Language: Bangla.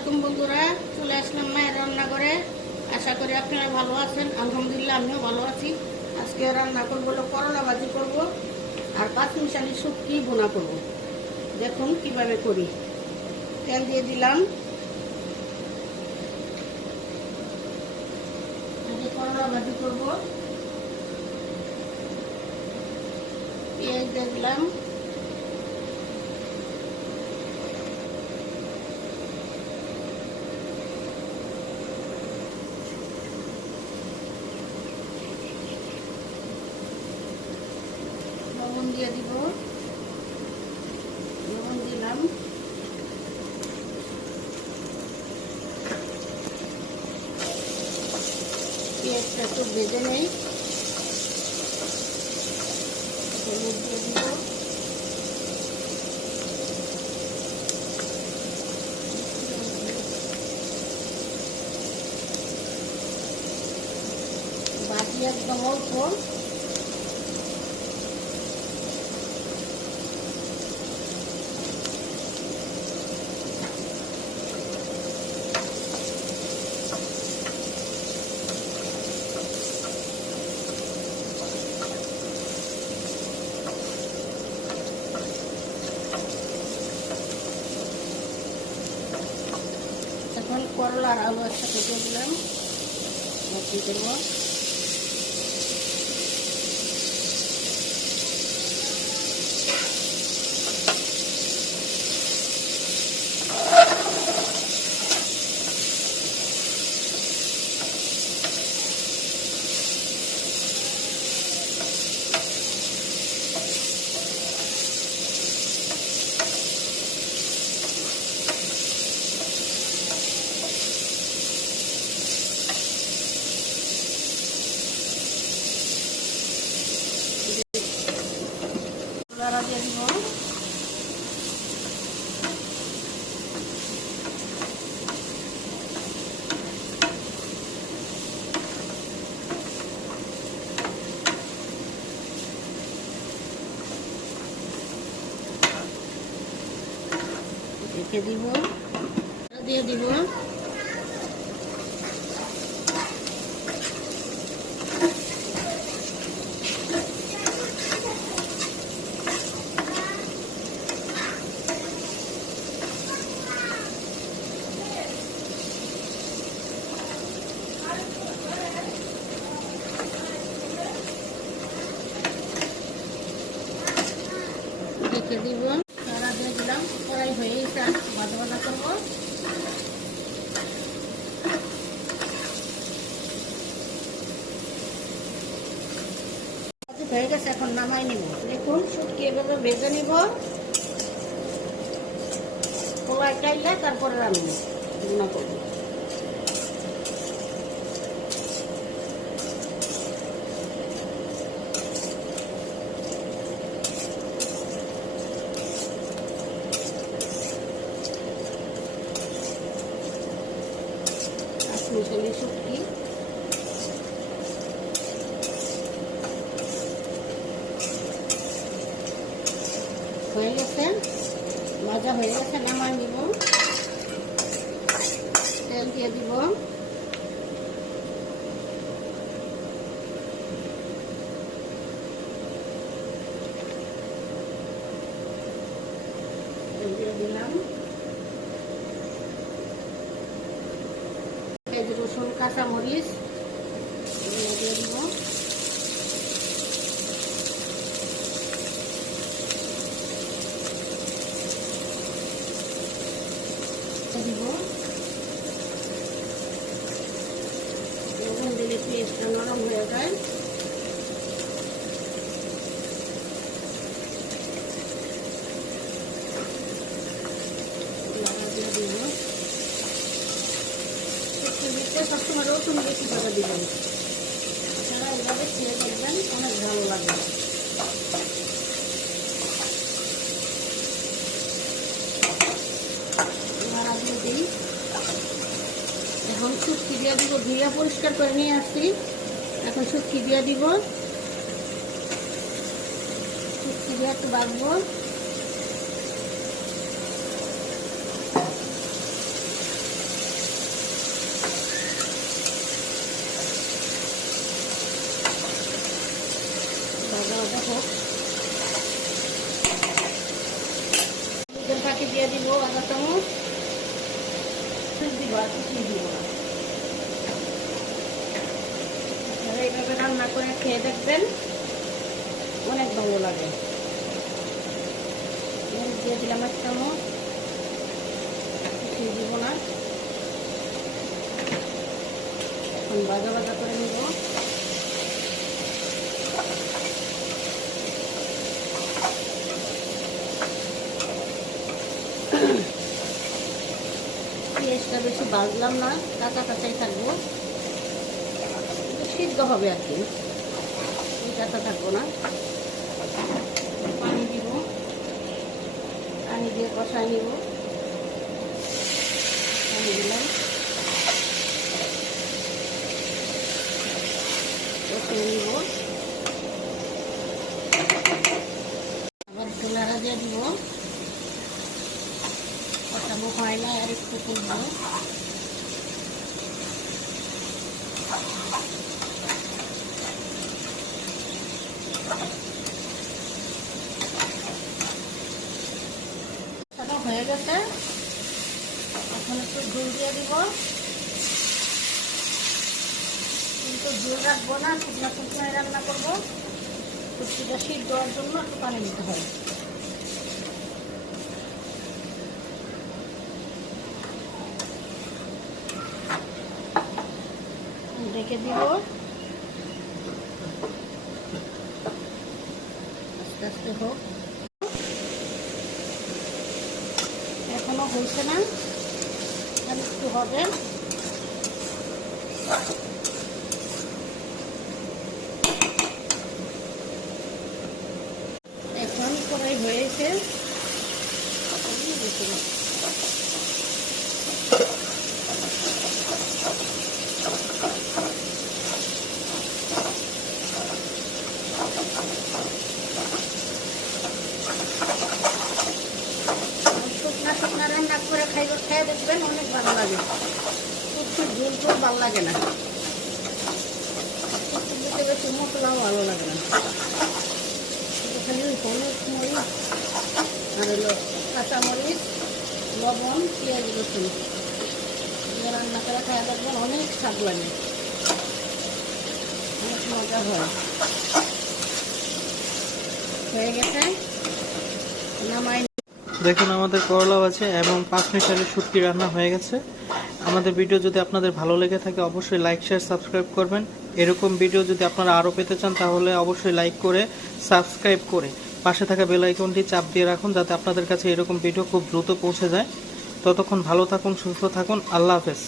আলাইকুম বন্ধুরা, চলে আসলাম মায়ের রান্নাঘরে। আশা করি আপনারা ভালো আছেন। আলহামদুলিল্লাহ আমিও ভালো আছি। আজকে রান্না করবো করলা ভাজি করব আর পাঁচমিশালি শুটকি বোনা করব। দেখুন কিভাবে করি। তেল দিয়ে দিলাম, করলা ভাজি করব। পেঁয়াজ দিয়ে দিলাম, লবণ দিয়ে দিব, লবণ দিলাম, পেঁয়াজটা একটু ভেজে নেই, হলুদ দিয়ে দিব, ভাজি একদম অল্প, এখন করলা আর আলু একসাথে দিয়ে দিলাম, ভাজি দেব। লড়া দিয়ে দিব, রেখে দিব, দিয়ে দিব, রেখে দিব। লড়া দিয়ে দিলাম, কড়াই হয়ে গেছে, ভাজা ভাজা করবো। হয়ে গেছে, এখন নামাই নিব। দেখুন শুটকি এভাবে ভেজে নিব, কলাই টাইলে তারপরে রান্না করবো। পাঁচমিশালি শুটকি হয়ে গেছে, ভাজা হয়ে গেছে, নামাই নিব। তেল দিয়ে দিব, তেল দিয়ে দিলাম, পেঁয়াজ রসুন কাঁচামরিচ দিয়ে দিব, দিব লবণ দিলে পেঁয়াজটা নরম হয়ে যায়। লবণ দিয়ে দিব, দিতে সবসময় রসুন বেশি করে দিবেন, আপনারা এইভাবে খেয়ে দেখবেন, অনেক ভালো লাগবে। নাড়া দিয়ে দিই। এখন শুটকি দিয়ে দিব, ধুয়ে পরিষ্কার করে নিয়ে আসছি। এখন শুটকি দিয়ে দিব, শুটকি দিয়ে একটু বাঁধবো। দিব, আর কিছুই দিব না। আপনারা এইভাবে রান্না করে খেয়ে দেখবেন, অনেক ভালো লাগে। দিয়ে দিলাম এক চামচ, কিছুই দিব না। এখন ভাজা ভাজা করে নিব। পেঁয়াজটা বেশি ভাজলাম না, কাঁচা কাঁচাই থাকবো, সিদ্ধ হবে আর কি, কাঁচা থাকবো না। পানি দিব, পানি দিয়ে কষাই নিব। পানি দিলাম, কষিয়ে নিব। আবার একটু নাড়া দিয়ে দিব। কষানো হয় না, আর একটু করবো। হয়ে গেছে, এখন একটু ঝোল দিয়ে দিব, কিন্তু ঝোল রাখবো না, শুকনো শুকনোয় রান্না করবো। কুচিটা সিদ্ধ হওয়ার জন্য একটু পানি দিতে হয়। রেখে দিব, আস্তে আস্তে হোক। এখনো হয়েছে না, আর একটু হবে। এখন কড়াই হয়েছে, শুকনা শুকনা রান্না করে খেয়ে দেখবেন, অনেক ভালো লাগে। কুচুর ঝোল ঝোল ভালো লাগে না, কুচুর দিতে বেশি মশলাও ভালো লাগে না। খালি হলুদ মরিচ আর হলো কাঁচামরিচ, লবণ, পেঁয়াজ, রসুন দিয়ে রান্না করে খেয়ে দেখবেন, অনেক স্বাদ লাগে, অনেক মজা হয়। হয়ে গেছে, নামাই। দেখুন আমাদের করলা ভাজি এবং 5 মিশালি শুটকি রান্না হয়ে গেছে। আমাদের ভিডিও যদি আপনাদের ভালো লেগে থাকে অবশ্যই লাইক শেয়ার সাবস্ক্রাইব করবেন। এরকম ভিডিও যদি আপনারা আরও পেতে চান তাহলে অবশ্যই লাইক করে সাবস্ক্রাইব করে পাশে থাকা বেল আইকনটি চাপ দিয়ে রাখুন, যাতে আপনাদের কাছে এরকম ভিডিও খুব দ্রুত পৌঁছে যায়। ততক্ষণ ভালো থাকুন, সুস্থ থাকুন, আল্লাহ হাফেজ।